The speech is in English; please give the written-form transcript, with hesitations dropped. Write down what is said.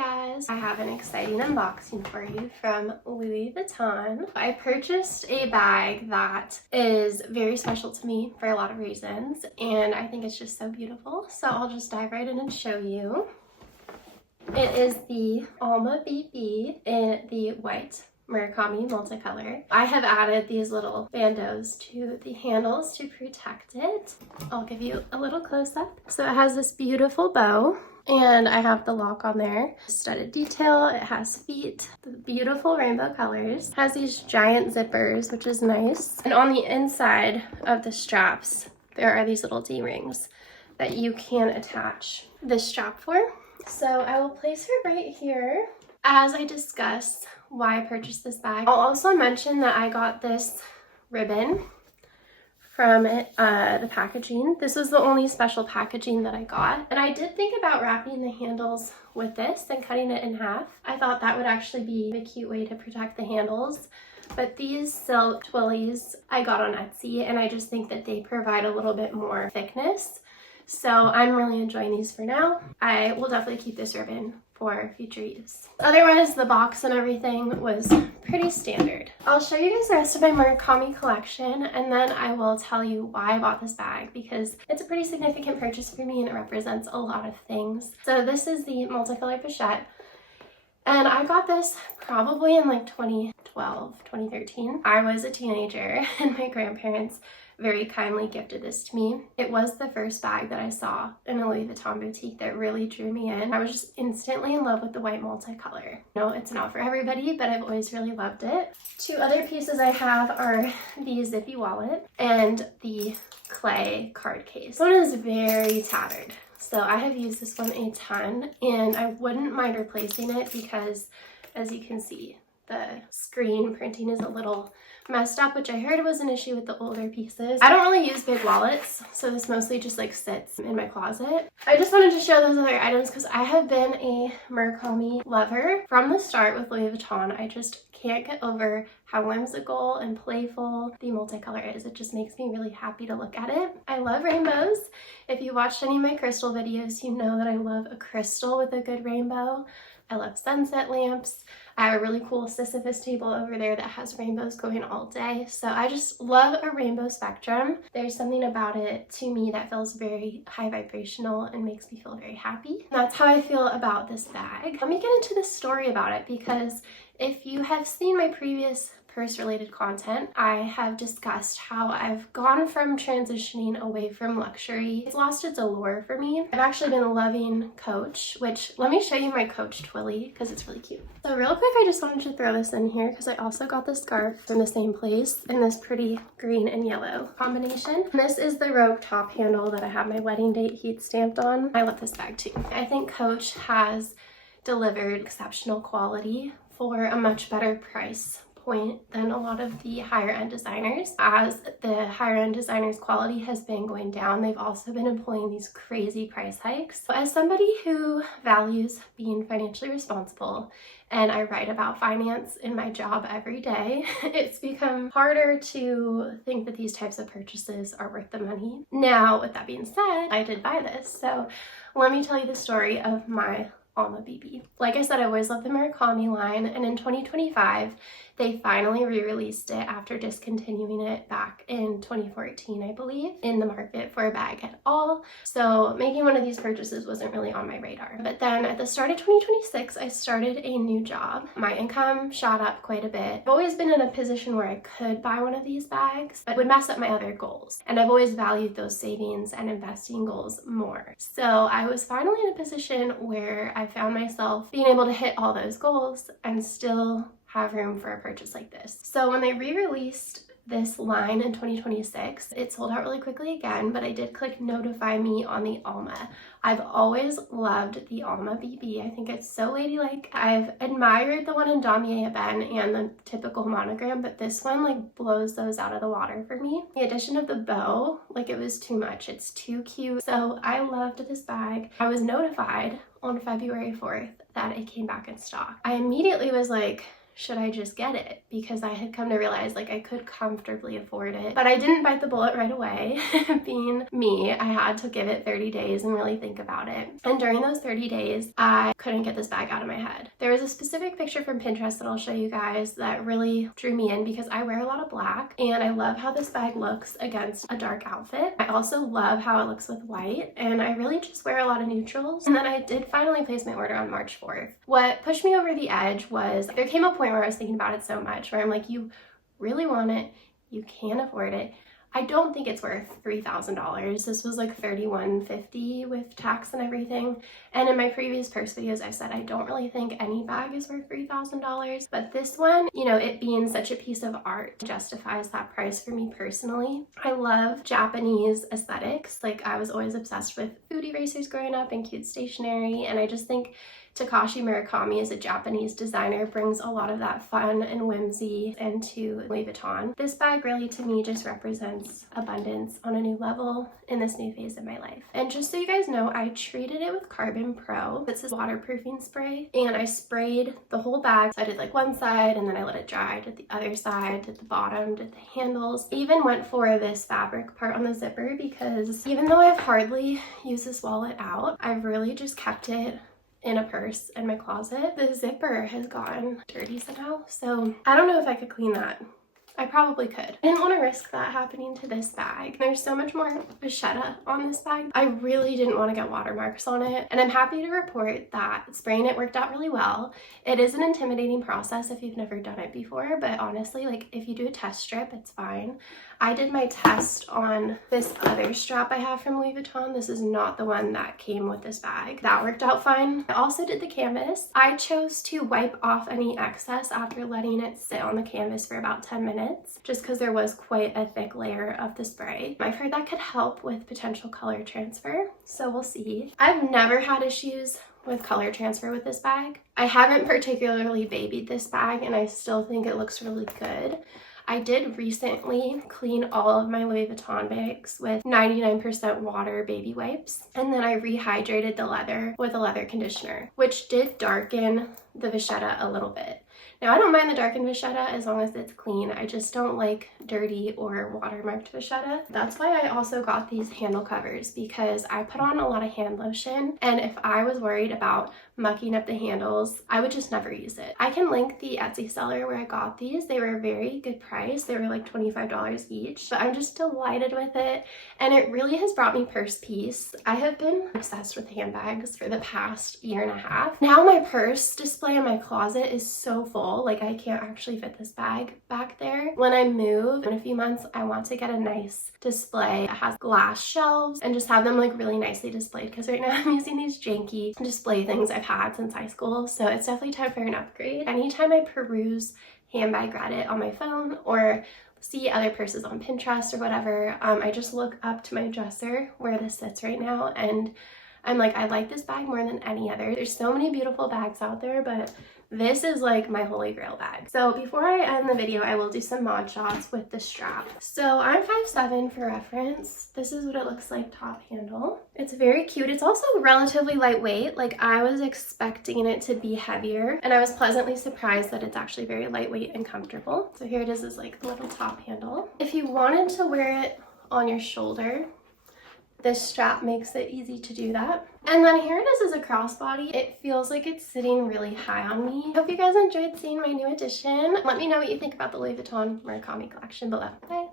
guys, I have an exciting unboxing for you from Louis Vuitton. I purchased a bag that is very special to me for a lot of reasons, and I think it's just so beautiful. So I'll just dive right in and show you. It is the Alma BB in the white Murakami multicolor. I have added these little bandos to the handles to protect it. I'll give you a little close-up. So it has this beautiful bow, and I have the lock on there. Studded detail, it has feet, the beautiful rainbow colors. It has these giant zippers, which is nice. And on the inside of the straps, there are these little D-rings that you can attach this strap for. So I will place her right here as I discuss why I purchased this bag. I'll also mention that I got this ribbon from the packaging. This was the only special packaging that I got. And I did think about wrapping the handles with this and cutting it in half. I thought that would actually be a cute way to protect the handles. But these silk Twillys I got on Etsy, and I just think that they provide a little bit more thickness. So I'm really enjoying these for now. I will definitely keep this ribbon for future use. Otherwise, the box and everything was pretty standard. I'll show you guys the rest of my Murakami collection, and then I will tell you why I bought this bag, because it's a pretty significant purchase for me and it represents a lot of things. So this is the multicolor pochette, and I got this probably in like 2012, 2013. I was a teenager and my grandparents very kindly gifted this to me. It was the first bag that I saw in a Louis Vuitton boutique that really drew me in. I was just instantly in love with the white multicolor. No, it's not for everybody, but I've always really loved it. Two other pieces I have are the zippy wallet and the clay card case. This one is very tattered, so I have used this one a ton, and I wouldn't mind replacing it because, as you can see, the screen printing is a little messed up, which I heard was an issue with the older pieces. I don't really use big wallets, so this mostly just like sits in my closet. I just wanted to show those other items because I have been a Murakami lover from the start with Louis Vuitton. I just can't get over how whimsical and playful the multicolor is. It just makes me really happy to look at it. I love rainbows. If you watched any of my crystal videos, you know that I love a crystal with a good rainbow. I love sunset lamps. I have a really cool Sisyphus table over there that has rainbows going all day. So I just love a rainbow spectrum. There's something about it to me that feels very high vibrational and makes me feel very happy. And that's how I feel about this bag. Let me get into the story about it, because if you have seen my previous purse-related content, I have discussed how I've gone from transitioning away from luxury. It's lost its allure for me. I've actually been loving Coach, which, let me show you my Coach Twilly because it's really cute. So real quick, I just wanted to throw this in here because I also got this scarf from the same place in this pretty green and yellow combination. And this is the Rogue top handle that I have my wedding date heat stamped on. I love this bag too. I think Coach has delivered exceptional quality for a much better price point than a lot of the higher end designers. As the higher end designers' quality has been going down, they've also been employing these crazy price hikes. So as somebody who values being financially responsible, and I write about finance in my job every day, it's become harder to think that these types of purchases are worth the money. Now, with that being said, I did buy this. So let me tell you the story of my Alma BB. Like I said, I always loved the Murakami line, and in 2025 they finally re-released it after discontinuing it back in 2014, I believe, in the market for a bag at all. So making one of these purchases wasn't really on my radar. But then at the start of 2026, I started a new job. My income shot up quite a bit. I've always been in a position where I could buy one of these bags, but it would mess up my other goals. And I've always valued those savings and investing goals more. So I was finally in a position where I found myself being able to hit all those goals and still have room for a purchase like this. So when they re-released this line in 2026, it sold out really quickly again, but I did click notify me on the Alma. I've always loved the Alma BB. I think it's so ladylike. I've admired the one in Damier Ebene and the typical monogram, but this one like blows those out of the water for me. The addition of the bow, like, it was too much. It's too cute. So I loved this bag. I was notified on February 4th that it came back in stock. I immediately was like, should I just get it? Because I had come to realize like I could comfortably afford it, but I didn't bite the bullet right away. Being me, I had to give it 30 days and really think about it. And during those 30 days, I couldn't get this bag out of my head. There was a specific picture from Pinterest that I'll show you guys that really drew me in because I wear a lot of black and I love how this bag looks against a dark outfit. I also love how it looks with white, and I really just wear a lot of neutrals. And then I did finally place my order on March 4th. What pushed me over the edge was there came a point where I was thinking about it so much where I'm like, you really want it, you can't afford it. I don't think it's worth $3,000. This was like $3,150 with tax and everything. And in my previous purse videos, I said I don't really think any bag is worth $3,000. But this one, you know, it being such a piece of art justifies that price for me personally. I love Japanese aesthetics. Like I was always obsessed with food erasers growing up and cute stationery. And I just think Takashi Murakami as a Japanese designer brings a lot of that fun and whimsy into Louis Vuitton. This bag really to me just represents abundance on a new level in this new phase of my life. And just so you guys know, I treated it with Carbon Pro. It's this waterproofing spray, and I sprayed the whole bag. So I did like one side and then I let it dry, did the other side, did the bottom, did the handles. I even went for this fabric part on the zipper because even though I've hardly used this wallet out, I've really just kept it in a purse in my closet. The zipper has gotten dirty somehow, so I don't know if I could clean that. I probably could. I didn't want to risk that happening to this bag. There's so much more vachetta on this bag. I really didn't want to get watermarks on it, and I'm happy to report that spraying it worked out really well. It is an intimidating process if you've never done it before, but honestly, like if you do a test strip, it's fine. I did my test on this other strap I have from Louis Vuitton. This is not the one that came with this bag. That worked out fine. I also did the canvas. I chose to wipe off any excess after letting it sit on the canvas for about 10 minutes, just because there was quite a thick layer of the spray. I've heard that could help with potential color transfer, so we'll see. I've never had issues with color transfer with this bag. I haven't particularly babied this bag, and I still think it looks really good. I did recently clean all of my Louis Vuitton bags with 99% water baby wipes, and then I rehydrated the leather with a leather conditioner, which did darken the vachetta a little bit. Now, I don't mind the darkened vachetta as long as it's clean. I just don't like dirty or watermarked vachetta. That's why I also got these handle covers, because I put on a lot of hand lotion, and if I was worried about mucking up the handles, I would just never use it. I can link the Etsy seller where I got these. They were a very good price. They were like $25 each, but I'm just delighted with it, and it really has brought me purse peace. I have been obsessed with handbags for the past year and a half. Now my purse display in my closet is so full. Like I can't actually fit this bag back there. When I move in a few months, I want to get a nice display that has glass shelves and just have them like really nicely displayed, because right now I'm using these janky display things I've had since high school, so it's definitely time for an upgrade. Anytime I peruse handbag Reddit on my phone or see other purses on Pinterest or whatever, I just look up to my dresser where this sits right now, and I'm like, I like this bag more than any other. There's so many beautiful bags out there, but this is like my holy grail bag. So before I end the video, I will do some mod shots with the strap. So I'm 5'7" for reference. This is what it looks like top handle. It's very cute. It's also relatively lightweight. Like I was expecting it to be heavier, and I was pleasantly surprised that it's actually very lightweight and comfortable. So here it is like the little top handle. If you wanted to wear it on your shoulder, this strap makes it easy to do that. And then here it is as a crossbody. It feels like it's sitting really high on me. Hope you guys enjoyed seeing my new addition. Let me know what you think about the Louis Vuitton Murakami collection below. Bye.